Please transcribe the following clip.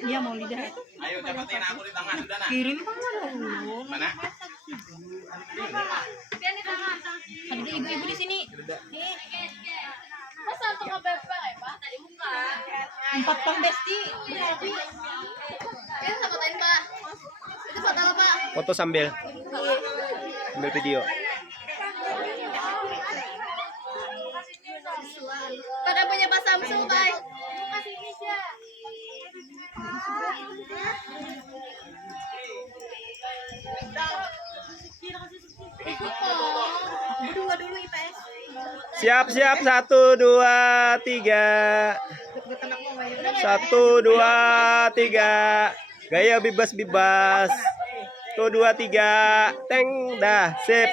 Dia mau lidah. Ayo dapatin aku di tangan sudah nah. Kirim kan dulu. Mana? Ada ibu-ibu di sini. Masa untuk ngebebek ya, Pak? Tadi muka. 4 ton besti. Kan fotoin, Pak. Itu foto lo, Pak. Foto sambil video. Pada punya Pak Samsul, Pak. Kasih ini aja. Berdua dulu IPS. Siap 1 2 3. 1 2 3. Gaya bebas. 1 2 3. Teng dah sip.